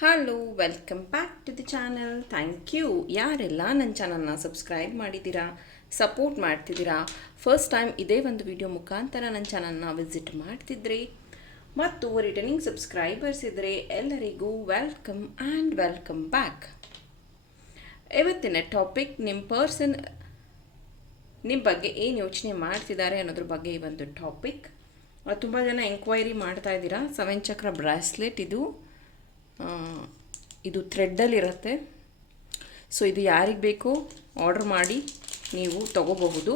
Hello welcome back to the channel thank you ಯಾರೆಲ್ಲ ನನ್ನ ಚಾನಲ್ನ ಸಬ್ಸ್ಕ್ರೈಬ್ ಮಾಡಿದ್ದೀರಾ ಸಪೋರ್ಟ್ ಮಾಡ್ತಿದ್ದೀರಾ ಫಸ್ಟ್ ಟೈಮ್ ಇದೇ ಒಂದು ವಿಡಿಯೋ ಮುಖಾಂತರ ನನ್ನ ಚಾನಲ್ನ ವಿಸಿಟ್ ಮಾಡ್ತಿದ್ರಿ ಮತ್ತು ರಿಟರ್ನಿಂಗ್ ಸಬ್ಸ್ಕ್ರೈಬರ್ಸ್ ಇದ್ದರೆ ಎಲ್ಲರಿಗೂ ವೆಲ್ಕಮ್ ಆ್ಯಂಡ್ ವೆಲ್ಕಮ್ ಬ್ಯಾಕ್ ಇವತ್ತಿನ ಟಾಪಿಕ್ ನಿಮ್ಮ ಪರ್ಸನ್ ನಿಮ್ಮ ಬಗ್ಗೆ ಏನು ಯೋಚನೆ ಮಾಡ್ತಿದ್ದಾರೆ ಅನ್ನೋದ್ರ ಬಗ್ಗೆ ಈ ಒಂದು ಟಾಪಿಕ್ ತುಂಬ ಜನ ಎಂಕ್ವೈರಿ ಮಾಡ್ತಾ ಇದ್ದೀರಾ. ಸೆವೆನ್ ಚಕ್ರ ಬ್ರಾಸ್ಲೆಟ್ ಇದು. ಇದು ಥ್ರೆಡ್ಡಲ್ಲಿರುತ್ತೆ ಸೊ ಇದು ಯಾರಿಗೆ ಬೇಕೋ ಆರ್ಡ್ರ್ ಮಾಡಿ ನೀವು ತಗೋಬಹುದು.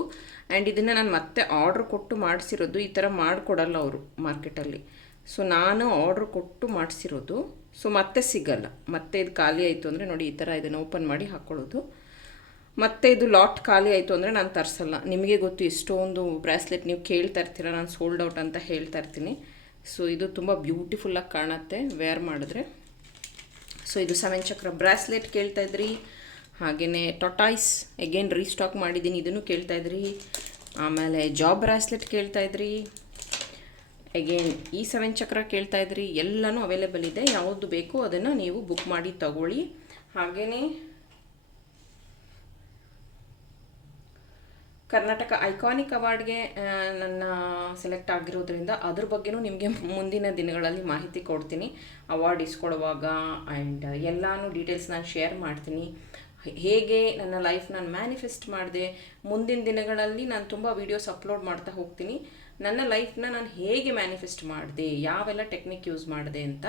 ಆ್ಯಂಡ್ ಇದನ್ನು ನಾನು ಮತ್ತೆ ಆರ್ಡ್ರ್ ಕೊಟ್ಟು ಮಾಡಿಸಿರೋದು ಈ ಥರ ಮಾಡಿಕೊಡಲ್ಲ ಅವರು ಮಾರ್ಕೆಟಲ್ಲಿ. ಸೊ ನಾನು ಆರ್ಡ್ರ್ ಕೊಟ್ಟು ಮಾಡಿಸಿರೋದು. ಸೊ ಮತ್ತೆ ಸಿಗಲ್ಲ. ಮತ್ತೆ ಇದು ಖಾಲಿ ಆಯಿತು ಅಂದರೆ ನೋಡಿ ಈ ಥರ ಇದನ್ನು ಓಪನ್ ಮಾಡಿ ಹಾಕ್ಕೊಳ್ಳೋದು ಮತ್ತೆ ಇದು ಲಾಟ್ ಖಾಲಿ ಆಯಿತು ಅಂದರೆ ನಾನು ತರಿಸಲ್ಲ. ನಿಮಗೆ ಗೊತ್ತು ಎಷ್ಟೊಂದು ಬ್ರಾಸ್ಲೆಟ್ ನೀವು ಕೇಳ್ತಾ ಇರ್ತೀರ, ನಾನು ಸೋಲ್ಡ್ ಔಟ್ ಅಂತ ಹೇಳ್ತಾ ಇರ್ತೀನಿ. ಸೊ ಇದು ತುಂಬ ಬ್ಯೂಟಿಫುಲ್ಲಾಗಿ ಕಾಣುತ್ತೆ. ವೇರ್ ಮಾಡಿದ್ರೆ. ಸೊ ಇದು ಸೆವೆನ್ ಚಕ್ರ ಬ್ರಾಸ್ಲೆಟ್ ಕೇಳ್ತಾ ಇದ್ರಿ. ಹಾಗೆಯೇ ಟೊಟಾಯ್ಸ್ ಎಗೇನ್ ರೀಸ್ಟಾಕ್ ಮಾಡಿದ್ದೀನಿ. ಇದನ್ನು ಕೇಳ್ತಾ ಇದ್ರಿ. ಆಮೇಲೆ ಜಾಬ್ ಬ್ರಾಸ್ಲೆಟ್ ಕೇಳ್ತಾ ಇದ್ರಿ. ಎಗೇನ್ ಈ ಸೆವೆನ್ ಚಕ್ರ ಕೇಳ್ತಾ ಇದ್ರಿ. ಎಲ್ಲನೂ ಅವೈಲೇಬಲ್ ಇದೆ. ಯಾವುದು ಬೇಕೋ ಅದನ್ನು ನೀವು ಬುಕ್ ಮಾಡಿ ತಗೊಳ್ಳಿ. ಹಾಗೆಯೇ ಕರ್ನಾಟಕ ಐಕಾನಿಕ್ ಅವಾರ್ಡ್ಗೆ ನನ್ನ ಸೆಲೆಕ್ಟ್ ಆಗಿರೋದ್ರಿಂದ ಅದ್ರ ಬಗ್ಗೆನೂ ನಿಮಗೆ ಮುಂದಿನ ದಿನಗಳಲ್ಲಿ ಮಾಹಿತಿ ಕೊಡ್ತೀನಿ. ಅವಾರ್ಡ್ ಇಸ್ಕೊಡುವಾಗ ಆ್ಯಂಡ್ ಎಲ್ಲನೂ ಡೀಟೇಲ್ಸ್ ನಾನು ಶೇರ್ ಮಾಡ್ತೀನಿ. ಹೇಗೆ ನನ್ನ ಲೈಫ್ ನಾನು ಮ್ಯಾನಿಫೆಸ್ಟ್ ಮಾಡಿದೆ, ಮುಂದಿನ ದಿನಗಳಲ್ಲಿ ನಾನು ತುಂಬ ವೀಡಿಯೋಸ್ ಅಪ್ಲೋಡ್ ಮಾಡ್ತಾ ಹೋಗ್ತೀನಿ. ನನ್ನ ಲೈಫ್ನ ನಾನು ಹೇಗೆ ಮ್ಯಾನಿಫೆಸ್ಟ್ ಮಾಡಿದೆ, ಯಾವೆಲ್ಲ ಟೆಕ್ನಿಕ್ ಯೂಸ್ ಮಾಡಿದೆ ಅಂತ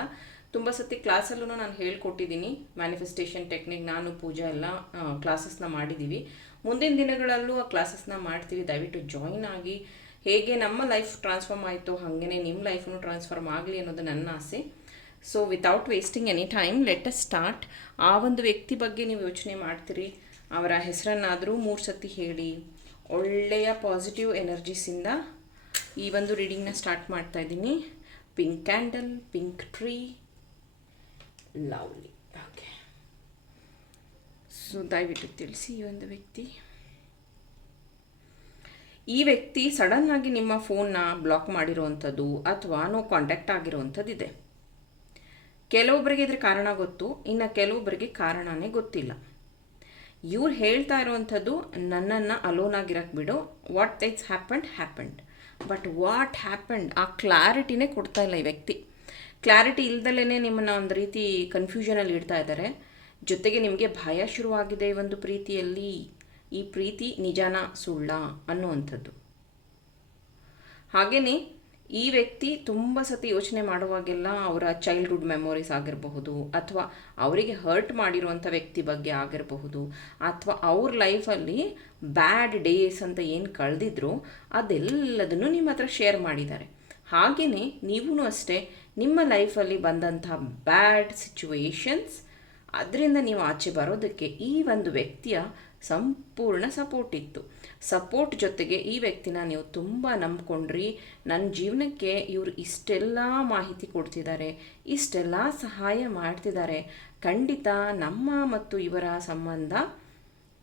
ತುಂಬ ಸತಿ ಕ್ಲಾಸಲ್ಲೂ ನಾನು ಹೇಳ್ಕೊಟ್ಟಿದ್ದೀನಿ. ಮ್ಯಾನಿಫೆಸ್ಟೇಷನ್ ಟೆಕ್ನಿಕ್ ನಾನು ಪೂಜಾ ಎಲ್ಲ ಕ್ಲಾಸಸ್ನ ಮಾಡಿದ್ದೀವಿ ಮುಂದಿನ ದಿನಗಳಲ್ಲೂ ಆ ಕ್ಲಾಸಸ್ನ ಮಾಡ್ತೀವಿ. ದಯವಿಟ್ಟು ಜಾಯಿನ್ ಆಗಿ. ಹೇಗೆ ನಮ್ಮ ಲೈಫ್ ಟ್ರಾನ್ಸ್ಫಾರ್ಮ್ ಆಯಿತು ಹಾಗೇ ನಿಮ್ಮ ಲೈಫ್ನು ಟ್ರಾನ್ಸ್ಫಾರ್ಮ್ ಆಗಲಿ ಅನ್ನೋದು ನನ್ನ ಆಸೆ. So without wasting any time let us start ಆ ಒಂದು ವ್ಯಕ್ತಿ ಬಗ್ಗೆ ನೀವು ಯೋಚನೆ ಮಾಡ್ತೀರಿ. ಅವರ ಹೆಸರನ್ನಾದರೂ ಮೂರು ಸತಿ ಹೇಳಿ. ಒಳ್ಳೆಯ ಪಾಸಿಟಿವ್ ಎನರ್ಜೀಸಿಂದ ಈ ಒಂದು ರೀಡಿಂಗ್ನ ಸ್ಟಾರ್ಟ್ ಮಾಡ್ತಾ ಇದ್ದೀನಿ. Pink candle pink tree lovely so ದಯವಿಟ್ಟು ತಿಳಿಸಿ ಈ ಒಂದು ವ್ಯಕ್ತಿ. ಈ ವ್ಯಕ್ತಿ ಸಡನ್ ಆಗಿ ನಿಮ್ಮ ಫೋನ್ನ ಬ್ಲಾಕ್ ಮಾಡಿರುವಂಥದ್ದು ಅಥವಾ ನೋ ಕಾಂಟ್ಯಾಕ್ಟ್ ಆಗಿರುವಂಥದ್ದು ಇದೆ. ಕೆಲವೊಬ್ಬರಿಗೆ ಇದ್ರ ಕಾರಣ ಗೊತ್ತು, ಇನ್ನು ಕೆಲವೊಬ್ಬರಿಗೆ ಕಾರಣನೇ ಗೊತ್ತಿಲ್ಲ. ಇವ್ರು ಹೇಳ್ತಾ ಇರುವಂಥದ್ದು, ನನ್ನನ್ನು ಅಲೋನ್ ಆಗಿರಕ್ಕೆ ಬಿಡು. What it's happened happened but what happened ಆ ಕ್ಲಾರಿಟಿನೇ ಕೊಡ್ತಾ ಇಲ್ಲ ಈ ವ್ಯಕ್ತಿ. ಕ್ಲಾರಿಟಿ ಇಲ್ದಲೇ ನಿಮ್ಮನ್ನು ಒಂದು ರೀತಿ ಕನ್ಫ್ಯೂಷನಲ್ಲಿ ಇಡ್ತಾ ಇದ್ದಾರೆ ಜೊತೆಗೆ ನಿಮಗೆ ಭಯ ಶುರುವಾಗಿದೆ ಈ ಒಂದು ಪ್ರೀತಿಯಲ್ಲಿ, ಈ ಪ್ರೀತಿ ನಿಜಾನ ಸುಳ್ಳ ಅನ್ನುವಂಥದ್ದು. ಹಾಗೆಯೇ ಈ ವ್ಯಕ್ತಿ ತುಂಬ ಸತಿ ಯೋಚನೆ ಮಾಡುವಾಗೆಲ್ಲ ಅವರ ಚೈಲ್ಡ್ಹುಡ್ ಮೆಮೊರೀಸ್ ಆಗಿರಬಹುದು, ಅಥವಾ ಅವರಿಗೆ ಹರ್ಟ್ ಮಾಡಿರುವಂಥ ವ್ಯಕ್ತಿ ಬಗ್ಗೆ ಆಗಿರಬಹುದು, ಅಥವಾ ಅವ್ರ ಲೈಫಲ್ಲಿ ಬ್ಯಾಡ್ ಡೇಸ್ ಅಂತ ಏನು ಕಳೆದಿದ್ರು ಅದೆಲ್ಲದನ್ನು ನಿಮ್ಮ ಹತ್ರ ಶೇರ್ ಮಾಡಿದ್ದಾರೆ. ಹಾಗೆಯೇ ನೀವೂ ಅಷ್ಟೇ, ನಿಮ್ಮ ಲೈಫಲ್ಲಿ ಬಂದಂಥ ಬ್ಯಾಡ್ ಸಿಚುವೇಶನ್ಸ್ ಅದರಿಂದ ನೀವು ಆಚೆ ಬರೋದಕ್ಕೆ ಈ ಒಂದು ವ್ಯಕ್ತಿಯ ಸಂಪೂರ್ಣ ಸಪೋರ್ಟ್ ಇತ್ತು. ಸಪೋರ್ಟ್ ಜೊತೆಗೆ ಈ ವ್ಯಕ್ತಿನ ನೀವು ತುಂಬ ನಂಬ್ಕೊಂಡ್ರಿ. ನನ್ನ ಜೀವನಕ್ಕೆ ಇವರು ಇಷ್ಟೆಲ್ಲ ಮಾಹಿತಿ ಕೊಡ್ತಿದ್ದಾರೆ, ಇಷ್ಟೆಲ್ಲ ಸಹಾಯ ಮಾಡ್ತಿದ್ದಾರೆ. ಖಂಡಿತ ನಮ್ಮ ಮತ್ತು ಇವರ ಸಂಬಂಧ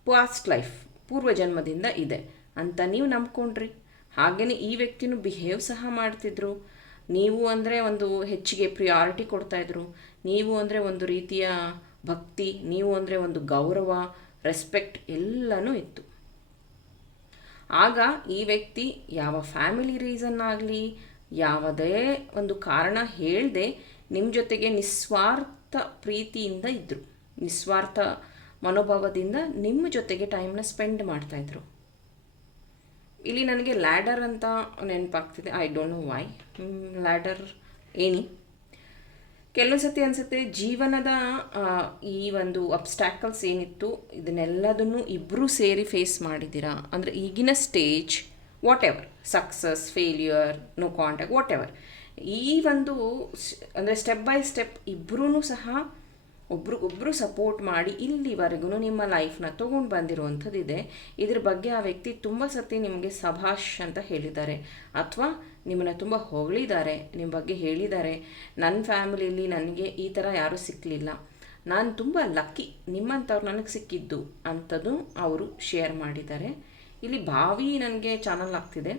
ಪಾಸ್ಟ್ ಲೈಫ್ ಪೂರ್ವ ಜನ್ಮದಿಂದ ಇದೆ ಅಂತ ನೀವು ನಂಬ್ಕೊಂಡ್ರಿ. ಹಾಗೆಯೇ ಈ ವ್ಯಕ್ತಿನೂ ಬಿಹೇವ್ ಸಹ ಮಾಡ್ತಿದ್ರು. ನೀವು ಅಂದರೆ ಒಂದು ಹೆಚ್ಚಿಗೆ ಪ್ರಿಯಾರಿಟಿ ಕೊಡ್ತಾಯಿದ್ರು ನೀವು ಅಂದರೆ ಒಂದು ರೀತಿಯ ಭಕ್ತಿ, ನೀವು ಅಂದರೆ ಒಂದು ಗೌರವ ರೆಸ್ಪೆಕ್ಟ್ ಎಲ್ಲನೂ ಇತ್ತು. ಆಗ ಈ ವ್ಯಕ್ತಿ ಯಾವ ಫ್ಯಾಮಿಲಿ ರೀಸನ್ ಆಗಲಿ, ಯಾವುದೇ ಒಂದು ಕಾರಣ ಹೇಳದೆ ನಿಮ್ಮ ಜೊತೆಗೆ ನಿಸ್ವಾರ್ಥ ಪ್ರೀತಿಯಿಂದ ಇದ್ದರು ನಿಸ್ವಾರ್ಥ ಮನೋಭಾವದಿಂದ ನಿಮ್ಮ ಜೊತೆಗೆ ಟೈಮ್ನ ಸ್ಪೆಂಡ್ ಮಾಡ್ತಾಯಿದ್ರು ಇಲ್ಲಿ ನನಗೆ ಲ್ಯಾಡರ್ ಅಂತ ನೆನಪಾಗ್ತಿದೆ. I don't know why ladder ಏಣಿ ಕೆಲವು ಸತಿ ಅನಿಸುತ್ತೆ ಜೀವನದ ಈ ಒಂದು ಅಬ್ಸ್ಟ್ಯಾಕಲ್ಸ್ ಏನಿತ್ತು, ಇದನ್ನೆಲ್ಲದನ್ನು ಇಬ್ಬರೂ ಸೇರಿ ಫೇಸ್ ಮಾಡಿದ್ದೀರಾ? ಅಂದರೆ ಈಗಿನ stage whatever success failure no contact whatever ಈ ಒಂದು ಅಂದರೆ ಸ್ಟೆಪ್ ಬೈ ಸ್ಟೆಪ್ ಇಬ್ಬರೂ ಸಹ ಒಬ್ರಿಗೊಬ್ರು ಸಪೋರ್ಟ್ ಮಾಡಿ ಇಲ್ಲಿವರೆಗೂ ನಿಮ್ಮ ಲೈಫ್ನ ತೊಗೊಂಡು ಬಂದಿರುವಂಥದ್ದಿದೆ. ಇದ್ರ ಬಗ್ಗೆ ಆ ವ್ಯಕ್ತಿ ತುಂಬ ಸತಿ ನಿಮಗೆ ಸಭಾಷ್ ಅಂತ ಹೇಳಿದ್ದಾರೆ. ಅಥವಾ ನಿಮ್ಮನ್ನು ತುಂಬ ಹೊಗಳಿದ್ದಾರೆ ನಿಮ್ಮ ಬಗ್ಗೆ ಹೇಳಿದ್ದಾರೆ. ನನ್ನ ಫ್ಯಾಮಿಲಿಯಲ್ಲಿ ನನಗೆ ಈ ಥರ ಯಾರೂ ಸಿಕ್ಕಲಿಲ್ಲ ನಾನು ತುಂಬ ಲಕ್ಕಿ ನಿಮ್ಮಂಥವ್ರು ನನಗೆ ಸಿಕ್ಕಿದ್ದು ಅಂಥದ್ದು ಅವರು ಶೇರ್ ಮಾಡಿದ್ದಾರೆ. ಇಲ್ಲಿ ಭಾವಿ ನನಗೆ ಚಾನಲ್ ಆಗ್ತಿದೆ.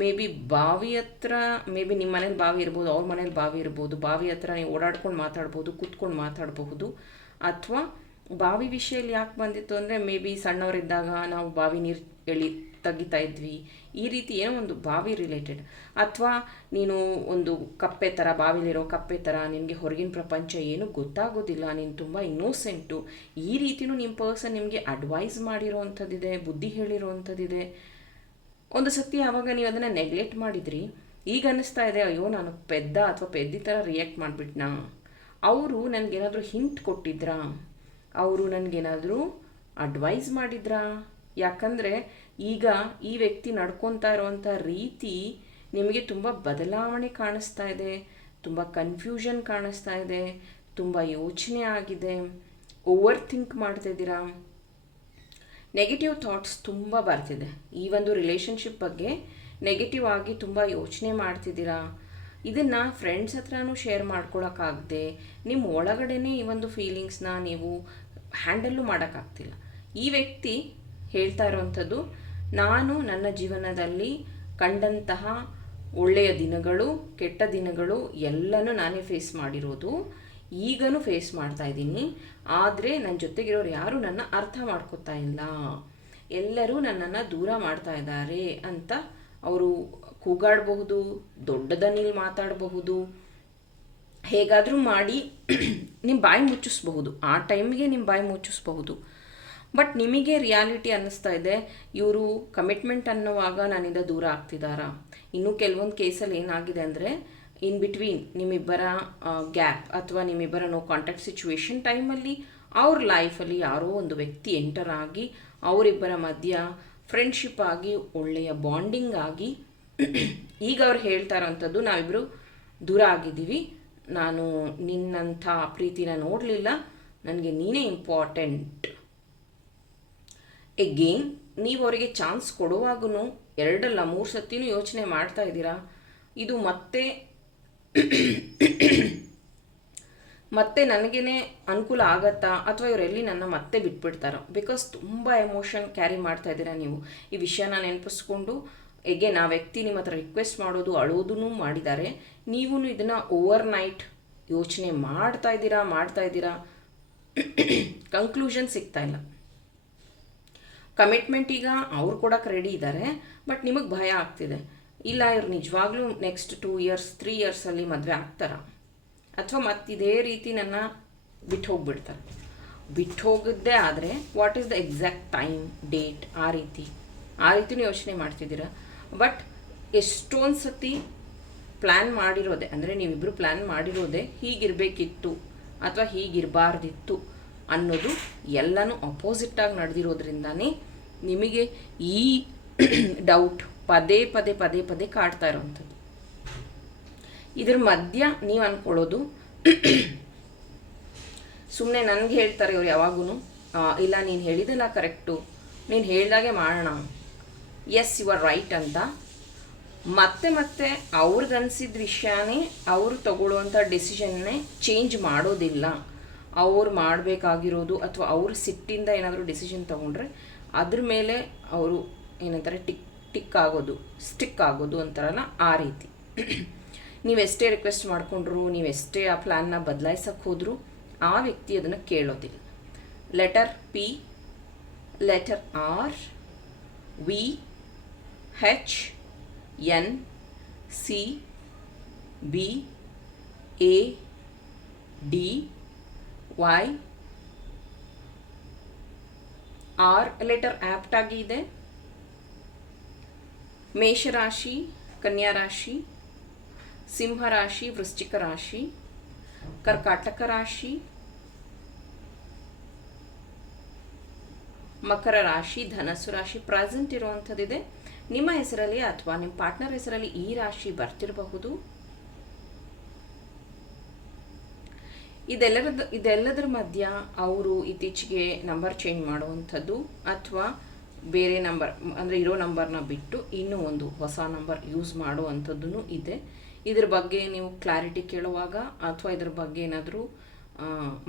ಮೇ ಬಿ ಬಾವಿ ಹತ್ರ ಮೇ ಬಿ ನಿಮ್ಮ ಮನೇಲಿ ಬಾವಿ ಇರ್ಬೋದು, ಅವ್ರ ಮನೇಲಿ ಬಾವಿ ಇರ್ಬೋದು, ಬಾವಿ ಹತ್ರ ನೀವು ಓಡಾಡ್ಕೊಂಡು ಮಾತಾಡ್ಬೋದು, ಕೂತ್ಕೊಂಡು ಮಾತಾಡಬಹುದು. ಅಥವಾ ಬಾವಿ ವಿಷಯಲ್ಲಿ ಯಾಕೆ ಬಂದಿತ್ತು ಅಂದರೆ ಮೇ ಬಿ ಸಣ್ಣವರಿದ್ದಾಗ ನಾವು ಬಾವಿ ನೀರು ಎಳಿ ತೆಗಿತಾ ಇದ್ವಿ. ಈ ರೀತಿ ಏನೋ ಒಂದು ಬಾವಿ ರಿಲೇಟೆಡ್ ಅಥವಾ ನೀನು ಒಂದು ಕಪ್ಪೆ ಥರ ಬಾವಿಲಿರೋ ಕಪ್ಪೆ ಥರ ನಿನಗೆ ಹೊರಗಿನ ಪ್ರಪಂಚ ಏನು ಗೊತ್ತಾಗೋದಿಲ್ಲ, ನೀನು ತುಂಬ ಇನ್ನೋಸೆಂಟು ಈ ರೀತಿಯೂ ನಿಮ್ಮ ಪರ್ಸನ್ ನಿಮಗೆ ಅಡ್ವೈಸ್ ಮಾಡಿರೋ ಅಂಥದ್ದಿದೆ ಬುದ್ಧಿ ಹೇಳಿರೋ ಒಂದು ಸತಿ ಆವಾಗ ನೀವು ಅದನ್ನು ನೆಗ್ಲೆಕ್ಟ್ ಮಾಡಿದ್ರಿ, ಈಗ ಅನ್ನಿಸ್ತಾ ಇದೆ, ಅಯ್ಯೋ, ನಾನು ಪೆದ್ದ ಅಥವಾ ಪೆದ್ದಿ ಥರ ರಿಯಾಕ್ಟ್ ಮಾಡಿಬಿಟ್ನಾ? ಅವರು ನನಗೇನಾದರೂ ಹಿಂಟ್ ಕೊಟ್ಟಿದ್ರಾ? ಅವರು ನನಗೇನಾದರೂ ಅಡ್ವೈಸ್ ಮಾಡಿದ್ರಾ? ಯಾಕಂದರೆ ಈಗ ಈ ವ್ಯಕ್ತಿ ನಡ್ಕೊತಾ ಇರುವಂಥ ರೀತಿ ನಿಮಗೆ ತುಂಬ ಬದಲಾವಣೆ ಕಾಣಿಸ್ತಾ ಇದೆ, ತುಂಬ ಕನ್ಫ್ಯೂಷನ್ ಕಾಣಿಸ್ತಾ ಇದೆ, ತುಂಬ ಯೋಚನೆ ಆಗಿದೆ ಓವರ್ ಥಿಂಕ್ ಮಾಡ್ತಾ ಮಾಡ್ತಿದ್ದೀರಾ ನೆಗೆಟಿವ್ ಥಾಟ್ಸ್ ತುಂಬ ಬರ್ತಿದೆ. ಈ ಒಂದು ರಿಲೇಷನ್ಶಿಪ್ ಬಗ್ಗೆ ನೆಗೆಟಿವ್ ಆಗಿ ತುಂಬ ಯೋಚನೆ ಮಾಡ್ತಿದ್ದೀರಾ? ಇದನ್ನು ಫ್ರೆಂಡ್ಸ್ ಹತ್ರನೂ ಶೇರ್ ಮಾಡ್ಕೊಳಕ್ಕಾಗದೆ ನಿಮ್ಮ ಒಳಗಡೆನೇ ಈ ಒಂದು ಫೀಲಿಂಗ್ಸ್ನ ನೀವು ಹ್ಯಾಂಡಲ್ಲು ಮಾಡೋಕ್ಕಾಗ್ತಿಲ್ಲ. ಈ ವ್ಯಕ್ತಿ ಹೇಳ್ತಾ ಇರೋವಂಥದ್ದು, ನಾನು ನನ್ನ ಜೀವನದಲ್ಲಿ ಕಂಡಂತಹ ಒಳ್ಳೆಯ ದಿನಗಳು, ಕೆಟ್ಟ ದಿನಗಳು ಎಲ್ಲನೂ ನಾನೇ ಫೇಸ್ ಮಾಡಿರೋದು. ಈಗನೂ ಫೇಸ್ ಮಾಡ್ತಾ ಇದ್ದೀನಿ. ಆದರೆ ನನ್ನ ಜೊತೆಗಿರೋರು ಯಾರೂ ನನ್ನ ಅರ್ಥ ಮಾಡ್ಕೋತಾ ಇಲ್ಲ. ಎಲ್ಲರೂ ನನ್ನನ್ನು ದೂರ ಮಾಡ್ತಾ ಇದ್ದಾರೆ ಅಂತ ಅವರು ಕೂಗಾಡಬಹುದು, ದೊಡ್ಡ ದನಿಲಿ ಮಾತಾಡಬಹುದು. ಹೇಗಾದರೂ ಮಾಡಿ ನಿಮ್ಮ ಬಾಯಿ ಮುಚ್ಚಿಸ್ಬಹುದು. ಆ ಟೈಮ್ಗೆ ನಿಮ್ಮ ಬಾಯಿ ಮುಚ್ಚಿಸ್ಬಹುದು. ಬಟ್ ನಿಮಗೆ ರಿಯಾಲಿಟಿ ಅನ್ನಿಸ್ತಾ ಇದೆ, ಇವರು ಕಮಿಟ್ಮೆಂಟ್ ಅನ್ನುವಾಗ ನನ್ನಿಂದ ದೂರ ಆಗ್ತಿದ್ದಾರಾ? ಇನ್ನೂ ಕೆಲವೊಂದು ಕೇಸಲ್ಲಿ ಏನಾಗಿದೆ ಅಂದರೆ ಇನ್ ಬಿಟ್ವೀನ್ ನಿಮ್ಮಿಬ್ಬರ ಗ್ಯಾಪ್ ಅಥವಾ ನಿಮ್ಮಿಬ್ಬರ ನೋ ಕಾಂಟ್ಯಾಕ್ಟ್ ಸಿಚುವೇಶನ್ ಟೈಮಲ್ಲಿ ಅವ್ರ ಲೈಫಲ್ಲಿ ಯಾರೋ ಒಂದು ವ್ಯಕ್ತಿ ಎಂಟರ್ ಆಗಿ ಅವರಿಬ್ಬರ ಮಧ್ಯ ಫ್ರೆಂಡ್ಶಿಪ್ ಆಗಿ, ಒಳ್ಳೆಯ ಬಾಂಡಿಂಗ್ ಆಗಿ ಈಗ ಅವ್ರು ಹೇಳ್ತಾ ಇರೋವಂಥದ್ದು ನಾವಿಬ್ಬರು ದೂರ ಆಗಿದ್ದೀವಿ. ನಾನು ನಿನ್ನಂಥ ಪ್ರೀತಿನ ನೋಡಲಿಲ್ಲ. ನನಗೆ ನೀನೇ ಇಂಪಾರ್ಟೆಂಟ್ ಎಗೇನ್ ನೀವು ಅವರಿಗೆ ಚಾನ್ಸ್ ಕೊಡುವಾಗೂ ಎರಡಲ್ಲ, ಮೂರು ಸತಿನೂ ಯೋಚನೆ ಮಾಡ್ತಾ ಇದ್ದೀರಾ? ಇದು ಮತ್ತೆ ಮತ್ತೆ ನನಗೇನೆ ಅನುಕೂಲ ಆಗತ್ತಾ? ಅಥವಾ ಇವರೆಲ್ಲಿ ನನ್ನ ಮತ್ತೆ ಬಿಟ್ಬಿಡ್ತಾರೋ? ಬಿಕಾಸ್ ತುಂಬ ಎಮೋಷನ್ ಕ್ಯಾರಿ ಮಾಡ್ತಾ ಇದ್ದೀರಾ ನೀವು. ಈ ವಿಷಯನ ನೆನಪಿಸ್ಕೊಂಡು, ಹೇಗೆ ಆ ವ್ಯಕ್ತಿ ನಿಮ್ಮ ಹತ್ರ ರಿಕ್ವೆಸ್ಟ್ ಮಾಡೋದು ಅಳೋದೂ ಮಾಡಿದ್ದಾರೆ. ನೀವು ಇದನ್ನು ಓವರ್ ನೈಟ್ ಯೋಚನೆ ಮಾಡ್ತಾ ಇದ್ದೀರಾ ಮಾಡ್ತಾ ಇದ್ದೀರಾ? ಕನ್ಕ್ಲೂಷನ್ ಸಿಗ್ತಾ ಇಲ್ಲ. ಕಮಿಟ್ಮೆಂಟ್ ಈಗ ಅವ್ರು ಕೂಡ ರೆಡಿ ಇದ್ದಾರೆ ಬಟ್ ನಿಮಗೆ ಭಯ ಆಗ್ತಿದೆ. ಇಲ್ಲ ಇವ್ರು ನಿಜವಾಗ್ಲೂ ನೆಕ್ಸ್ಟ್ ಟೂ ಇಯರ್ಸ್ ತ್ರೀ ಇಯರ್ಸಲ್ಲಿ ಮದುವೆ ಆಗ್ತಾರ. ಅಥವಾ ಮತ್ತೆ ಇದೇ ರೀತಿ ನನ್ನ ಬಿಟ್ಟು ಹೋಗ್ಬಿಡ್ತಾರೆ. ಬಿಟ್ಟು ಹೋಗಿದ್ದೇ ಆದರೆ what is the exact time date ಆ ರೀತಿ, ಆ ರೀತಿನೂ ಯೋಚನೆ ಮಾಡ್ತಿದ್ದೀರ? ಬಟ್ ಎಷ್ಟೊಂದು ಸತಿ ಪ್ಲ್ಯಾನ್ ಮಾಡಿರೋದೆ, ಅಂದರೆ ನೀವಿಬ್ಬರು ಪ್ಲ್ಯಾನ್ ಮಾಡಿರೋದೆ ಹೀಗಿರಬೇಕಿತ್ತು ಅಥವಾ ಹೀಗಿರಬಾರ್ದಿತ್ತು ಅನ್ನೋದು ಎಲ್ಲನೂ ಅಪೋಸಿಟ್ಟಾಗಿ ನಡೆದಿರೋದ್ರಿಂದನೇ ನಿಮಗೆ ಈ ಡೌಟ್ ಪದೇ ಪದೇ ಪದೇ ಪದೇ ಕಾಡ್ತಾ ಇರೋವಂಥದ್ದು. ಇದ್ರ ಮಧ್ಯ ನೀವು ಅಂದ್ಕೊಳ್ಳೋದು ಸುಮ್ಮನೆ ನನಗೆ ಹೇಳ್ತಾರೆ ಇವ್ರು ಯಾವಾಗೂ ಇಲ್ಲ ನೀನು ಹೇಳಿದಲ್ಲ ಕರೆಕ್ಟು, ನೀನು ಹೇಳ್ದಾಗೆ ಮಾಡೋಣ. ಎಸ್ ಯು ಆರ್ ರೈಟ್ ಅಂತ. ಮತ್ತೆ ಮತ್ತೆ ಅವ್ರಿಗನ್ಸಿದ ವಿಷಯನೇ ಅವರು ತಗೊಳ್ಳುವಂಥ ಡಿಸಿಷನ್ನೇ ಚೇಂಜ್ ಮಾಡೋದಿಲ್ಲ. ಅವ್ರು ಮಾಡಬೇಕಾಗಿರೋದು ಅಥವಾ ಅವ್ರ ಸಿಟ್ಟಿಂದ ಏನಾದರೂ ಡಿಸಿಷನ್ ತೊಗೊಂಡ್ರೆ ಅದ್ರ ಮೇಲೆ ಅವರು ಏನಂತಾರೆ, ಟಿಕ್ ಟಿಕ್ ಆಗೋದು, ಸ್ಟಿಕ್ ಆಗೋದು ಅಂತಾರಲ್ಲ ಆ ರೀತಿ. ನೀವೆಷ್ಟೇ ರಿಕ್ವೆಸ್ಟ್ ಮಾಡಿಕೊಂಡ್ರು, ನೀವೆಷ್ಟೇ ಆ ಪ್ಲ್ಯಾನ್ನ ಬದಲಾಯಿಸಕ್ಕೆ ಹೋದರೂ, ಆ ವ್ಯಕ್ತಿ ಅದನ್ನು ಕೇಳೋದಿಲ್ಲ. Letter P, letter R, V, H, N, C, B, A, D, Y, R, letter ಆ್ಯಪ್ಟಾಗಿ ಇದೆ. ಮೇಷರಾಶಿ ಕನ್ಯಾ ರಾಶಿ ಸಿಂಹ ರಾಶಿ ವೃಶ್ಚಿಕ ರಾಶಿ ಕರ್ಕಾಟಕ ರಾಶಿ ಮಕರ ರಾಶಿ ಧನಸ್ಸು ರಾಶಿ ಪ್ರೆಸೆಂಟ್ ಇರುವಂಥದ್ದಿದೆ. ನಿಮ್ಮ ಹೆಸರಲ್ಲಿ ಅಥವಾ ನಿಮ್ಮ ಪಾರ್ಟ್ನರ್ ಹೆಸರಲ್ಲಿ ಈ ರಾಶಿ ಬರ್ತಿರಬಹುದು. ಇದೆಲ್ಲರದ ಇದೆಲ್ಲದರ ಮಧ್ಯ ಅವರು ಇತ್ತೀಚೆಗೆ ನಂಬರ್ ಚೇಂಜ್ ಮಾಡುವಂಥದ್ದು ಅಥವಾ ಬೇರೆ ನಂಬರ್, ಅಂದರೆ ಇರೋ ನಂಬರ್ನ ಬಿಟ್ಟು ಇನ್ನೂ ಒಂದು ಹೊಸ ನಂಬರ್ ಯೂಸ್ ಮಾಡುವಂಥದ್ದು ಇದೆ. ಇದ್ರ ಬಗ್ಗೆ ನೀವು ಕ್ಲಾರಿಟಿ ಕೇಳುವಾಗ ಅಥವಾ ಇದ್ರ ಬಗ್ಗೆ ಏನಾದರೂ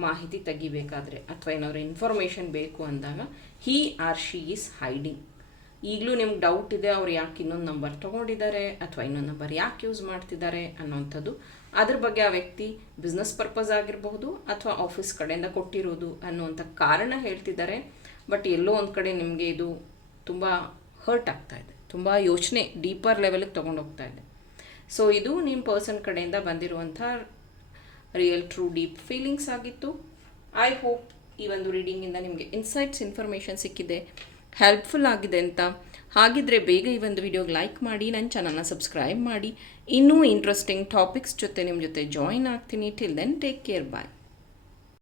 ಮಾಹಿತಿ ತೆಗಿಬೇಕಾದ್ರೆ ಅಥವಾ ಏನಾದರೂ ಇನ್ಫಾರ್ಮೇಷನ್ ಬೇಕು ಅಂದಾಗ he or she is hiding. ಈಗಲೂ ನಿಮ್ಗೆ ಡೌಟ್ ಇದೆ ಅವ್ರು ಯಾಕೆ ಇನ್ನೊಂದು ನಂಬರ್ ತೊಗೊಂಡಿದ್ದಾರೆ ಅಥವಾ ಇನ್ನೊಂದು ನಂಬರ್ ಯಾಕೆ ಯೂಸ್ ಮಾಡ್ತಿದ್ದಾರೆ ಅನ್ನೋವಂಥದ್ದು ಅದ್ರ ಬಗ್ಗೆ ಆ ವ್ಯಕ್ತಿ ಬಿಸ್ನೆಸ್ ಪರ್ಪಸ್ ಆಗಿರಬಹುದು ಅಥವಾ ಆಫೀಸ್ ಕಡೆಯಿಂದ ಕೊಟ್ಟಿರೋದು ಅನ್ನುವಂಥ ಕಾರಣ ಹೇಳ್ತಿದ್ದಾರೆ. ಬಟ್ ಎಲ್ಲೋ ಒಂದು ಕಡೆ ನಿಮಗೆ ಇದು ತುಂಬ ಹರ್ಟ್ ಆಗ್ತಾ ಇದೆ. ತುಂಬ ಯೋಚನೆ ಡೀಪರ್ ಲೆವೆಲ್ಗೆ ತೊಗೊಂಡೋಗ್ತಾ ಇದೆ. ಸೊ ಇದು ನಿಮ್ಮ ಪರ್ಸನ್ ಕಡೆಯಿಂದ ಬಂದಿರುವಂಥ ರಿಯಲ್ ಟ್ರೂ ಡೀಪ್ ಫೀಲಿಂಗ್ಸ್ ಆಗಿತ್ತು. ಐ ಹೋಪ್ ಈ ಒಂದು ರೀಡಿಂಗಿಂದ ನಿಮಗೆ ಇನ್ಸೈಟ್ಸ್ ಇನ್ಫಾರ್ಮೇಷನ್ ಸಿಕ್ಕಿದೆ. ಹೆಲ್ಪ್ಫುಲ್ ಆಗಿದೆ ಅಂತ. ಹಾಗಿದ್ರೆ ಬೇಗ ಈ ಒಂದು ವಿಡಿಯೋಗೆ ಲೈಕ್ ಮಾಡಿ ನನ್ನ ಚಾನಲ್ನ ಸಬ್ಸ್ಕ್ರೈಬ್ ಮಾಡಿ. ಇನ್ನೂ ಇಂಟ್ರೆಸ್ಟಿಂಗ್ ಟಾಪಿಕ್ಸ್ ಜೊತೆ ನಿಮ್ಮ ಜೊತೆ ಜಾಯಿನ್ ಆಗ್ತೀನಿ. Till then take care bye